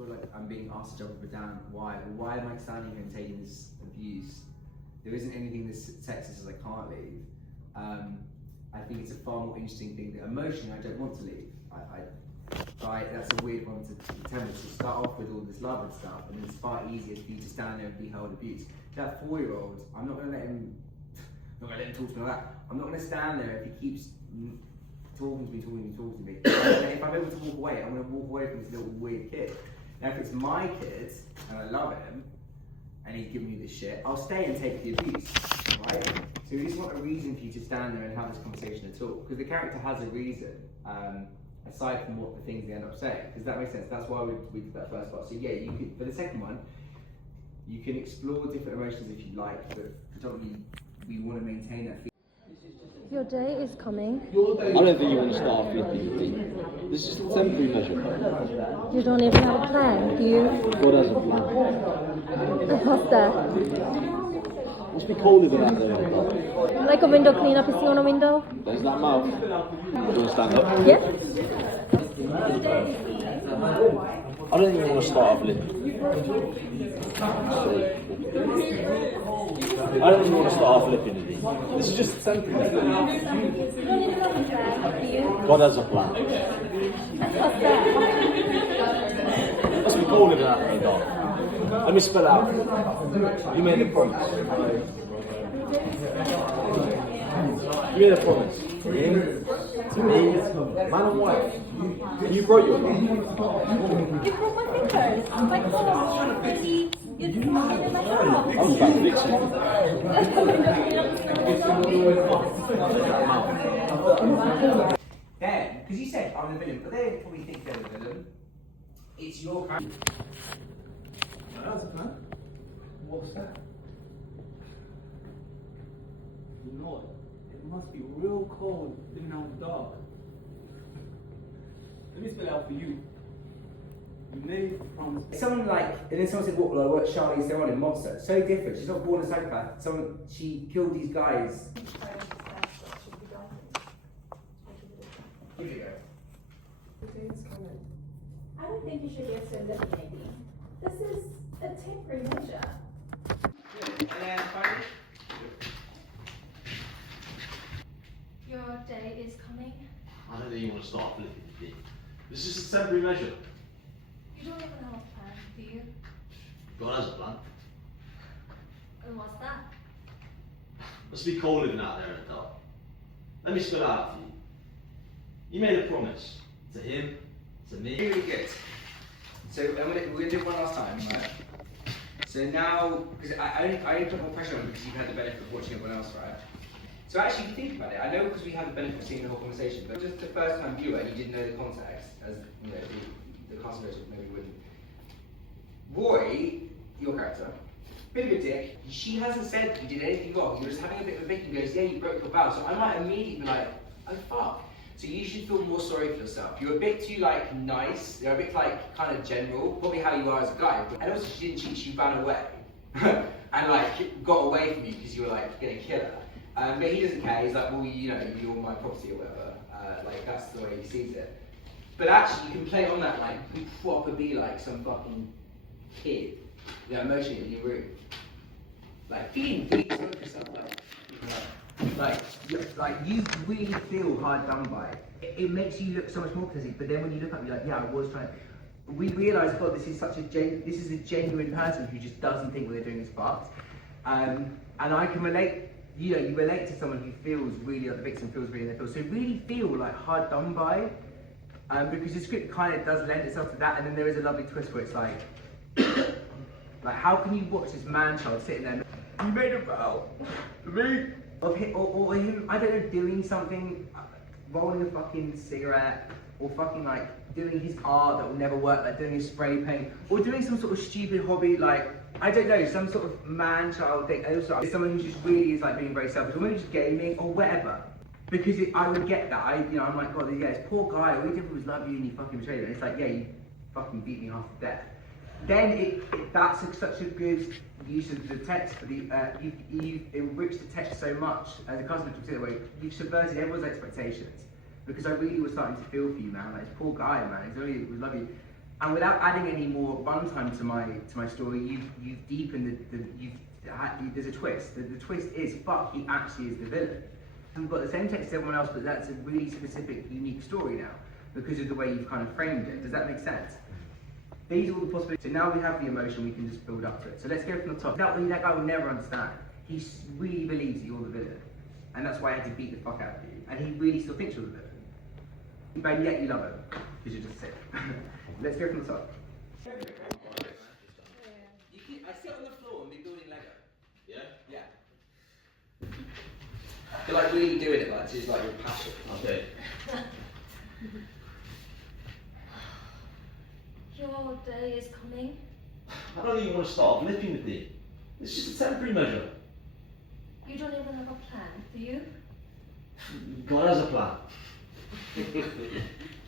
feel like I'm being asked to jump up and down. Why? Why am I standing here and taking this abuse? There isn't anything that sexist as I can't leave. I think it's a far more interesting thing that emotionally I don't want to leave. That's a weird one to tell me. To start off with all this love and stuff, and then it's far easier for you to stand there and be held abused. That 4-year-old, I'm not going to let him talk to me like that. I'm not going to stand there if he keeps talking to me. If I'm able to walk away, I'm going to walk away from this little weird kid. Now, if it's my kid and I love him and he's giving me this shit, I'll stay and take the abuse, right? So we just want a reason for you to stand there and have this conversation at all, because the character has a reason, aside from what the things they end up saying. Does that make sense? That's why we did that first part. So yeah, you could, for the second one, you can explore different emotions if you like, but predominantly we want to maintain that feeling. Your day is coming. I don't think you want to start off flipping. This is a temporary measure. You don't even have a plan, do you? God has a plan. What's that? Must be colder than that though. Like a window cleanup, you see on a window? There's that mouth. Do you want to stand up? Yeah? I don't even want to start off flipping. I don't even want to start off flipping. This is just a temporary measure. You don't even have a plan, do you? God has a plan. What's that? Must be colder than that though. Let me spell out. You made a promise. You made a promise. To me, man and wife. You broke your leg. You broke my fingers. Like, oh, really? You just not in my house. I was about to fix you. Like a window cleanup. Then, because you said I'm the villain, but they probably think they're the villain. It's your character. That's a plan. What's that? You know what? It must be real cold living out in the dark. Let me spell it out for you. You made a promise. Someone like, and then someone said, what Charlize Theron in Monster? So different. She's not born a psychopath. She killed these guys. Here you go. I don't think you should get so eliminating. This is a temporary measure. Your day is coming. I don't think you want to start flipping. This is a temporary measure. You don't even have a plan, do you? God has a plan. And what's that? Must be cold living out there in the dark. Let me spell it out for you. You made a promise to him, to me. Really good. So we're going to do it one last time, right? So now, because I only put more pressure on because you've had the benefit of watching everyone else, right? So actually, if you think about it, I know because we had the benefit of seeing the whole conversation, but just the first time viewer, you didn't know the context, as you know, the concentration maybe wouldn't. Roy, your character, bit of a dick. She hasn't said you did anything wrong. You're just having a bit of a victim. Goes, yeah, you broke your vow. So I might immediately be like, oh fuck. So you should feel more sorry for yourself. You're a bit too like nice. You're a bit like kind of general. Probably how you are as a guy. And also, she didn't cheat. She ran away and like got away from you because you were like gonna kill her. But he doesn't care. He's like, well, you know, you're my property or whatever. Like that's the way he sees it. But actually, you can play on that like you proper be like some fucking kid, you know, emotionally in your room, like feeling really sorry for yourself, like you really feel hard done by. It makes you look so much more pathetic. But then when you look at me, like, yeah, I was trying. We realise, God, this is such a this is a genuine person who just doesn't think what they're doing is fucked. And I can relate. You know, you relate to someone who feels really like the victim feels really, they feel so really feel like hard done by. Because the script kind of does lend itself to that, and then there is a lovely twist where it's like how can you watch this man-child sitting there? You made a vow to me, or him, I don't know, doing something, rolling a fucking cigarette, or fucking like doing his art that will never work, like doing his spray paint, or doing some sort of stupid hobby, like I don't know, some sort of man-child thing. And also, someone who just really is like being very selfish, or maybe just gaming or whatever. Because I would get that. I'm like, God, yeah, this poor guy. All he did was love you and you fucking betrayed him. And it's like, yeah, you fucking beat me half to death. Then that's such a good use of the text. For the you've enriched the text so much as a customer to the way you've subverted everyone's expectations. Because I really was starting to feel for you, man. Like this poor guy, man. He's only would love you. And without adding any more runtime to my story, you've deepened there's a twist. The twist is, fuck, he actually is the villain. We've got the same text as everyone else, but that's a really specific, unique story now, because of the way you've kind of framed it. Does that make sense? These are all the possibilities. So now we have the emotion, we can just build up to it. So let's go from the top. That guy will never understand. He really believes that you're the villain. And that's why I had to beat the fuck out of you. And he really still thinks you're the villain. But yet you love him, because you're just sick. Let's go from the top. I sit on the floor and be building Lego. Yeah? Yeah. You're like really doing it, like it's like your passion. Okay. Your day is coming. I don't even want to start flipping the thing. It's just a temporary measure. You don't even have a plan, do you? God has a plan.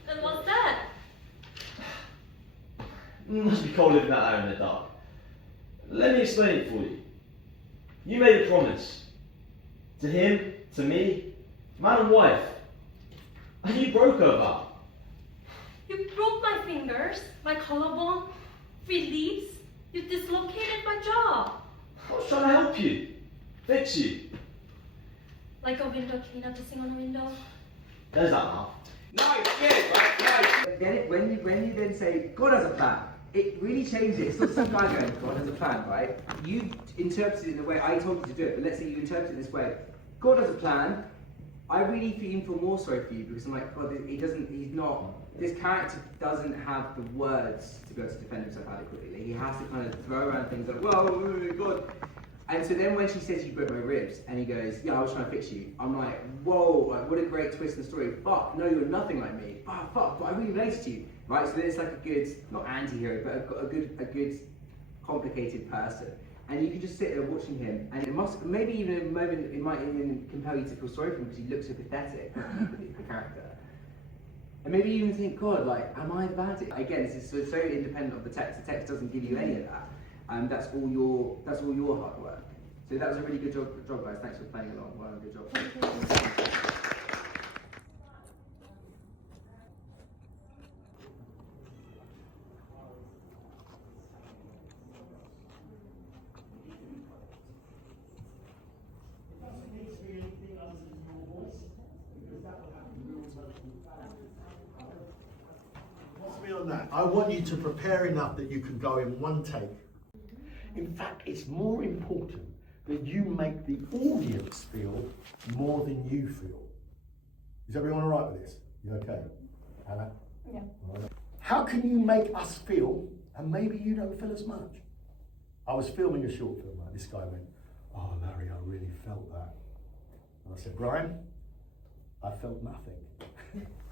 And what's that? Must be cold living out there in the dark. Let me explain it for you. You made a promise. To him, to me, man and wife. And you broke her vow. You broke my fingers, my collarbone, 3 leaves. You dislocated my jaw. I was trying to help you. Fix you. Like a window cleaner to sing on a window. There's that now. Nice, good, right, nice. Get it? When you then say, God has a plan, it really changes it. It's not some guy going, God has a plan, right? You interpret it in the way I told you to do it, but let's say you interpret it this way. God has a plan. I really feel more sorry for you because I'm like, God, this character doesn't have the words to be able to defend himself adequately. He has to kind of throw around things like, whoa, God. And so then when she says, you broke my ribs, and he goes, yeah, I was trying to fix you. I'm like, whoa, like, what a great twist in the story. Fuck, no, you're nothing like me. Fuck, but I really related to you. Right, so then it's like a good, not anti-hero, but a good complicated person. And you can just sit there watching him, and it must, maybe even in a moment, it might even compel you to feel sorry for him because he looks so pathetic, the character. And maybe you even think, God, like, am I the bad guy? Again, this is so independent of the text. The text doesn't give you any of that. That's all your hard work. So that was a really good job, guys. Thanks for playing along. Well, good job. On that, I want you to prepare enough that you can go in one take. In fact, it's more important that you make the audience feel more than you feel. Is everyone all right with this? You okay? Anna? Yeah. Right. How can you make us feel, and maybe you don't feel as much? I was filming a short film, and this guy went, oh, Larry, I really felt that. And I said, Brian, I felt nothing.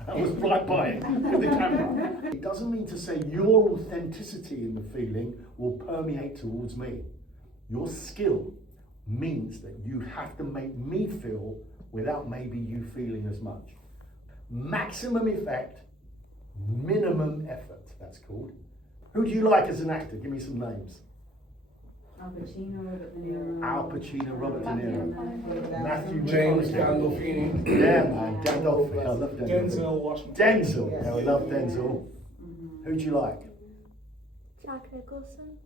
I was right by it with the camera. It doesn't mean to say your authenticity in the feeling will permeate towards me. Your skill means that you have to make me feel without maybe you feeling as much. Maximum effect, minimum effort, that's called. Who do you like as an actor? Give me some names. Al Pacino, Robert De Niro. Al Pacino, Robert De Niro. Matthew James McConaughey. Gandolfini. Yeah, man, Gandolfini. I love Gandolfini. Denzel Washington. Denzel. Yeah, I love Denzel. Who do you like? Jack Nicholson.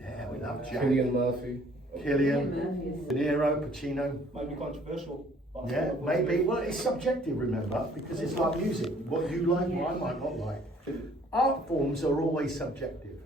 Yeah, we love Jack. Cillian Murphy. Cillian. De Niro, Pacino. Might be controversial. but- Yeah, maybe. Well, it's subjective, remember, because it's like music. What you like, I might not like. Art forms are always subjective.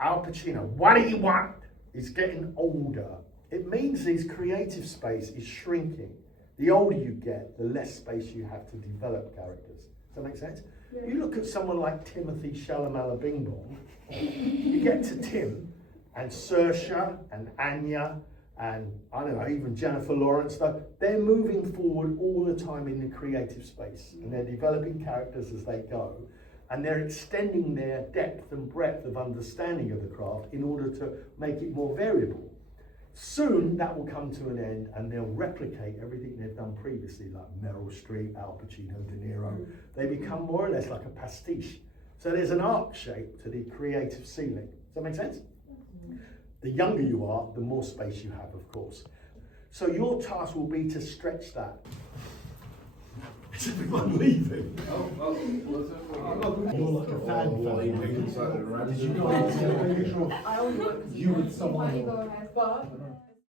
Al Pacino, what do you want? He's getting older. It means his creative space is shrinking. The older you get, the less space you have to develop characters. Does that make sense? Yeah. You look at someone like Timothy Chalamet Bing Bong, you get to Tim and Saoirse and Anya and I don't know, even Jennifer Lawrence, they're moving forward all the time in the creative space and they're developing characters as they go. And they're extending their depth and breadth of understanding of the craft in order to make it more variable. Soon that will come to an end and they'll replicate everything they've done previously, like Meryl Streep, Al Pacino, De Niro. They become more or less like a pastiche. So there's an arc shape to the creative ceiling. Does that make sense? The younger you are, the more space you have, of course. So your task will be to stretch that. Is everyone leaving? You're like a fan. Did you know? I only work because You and you someone might else. go ahead. But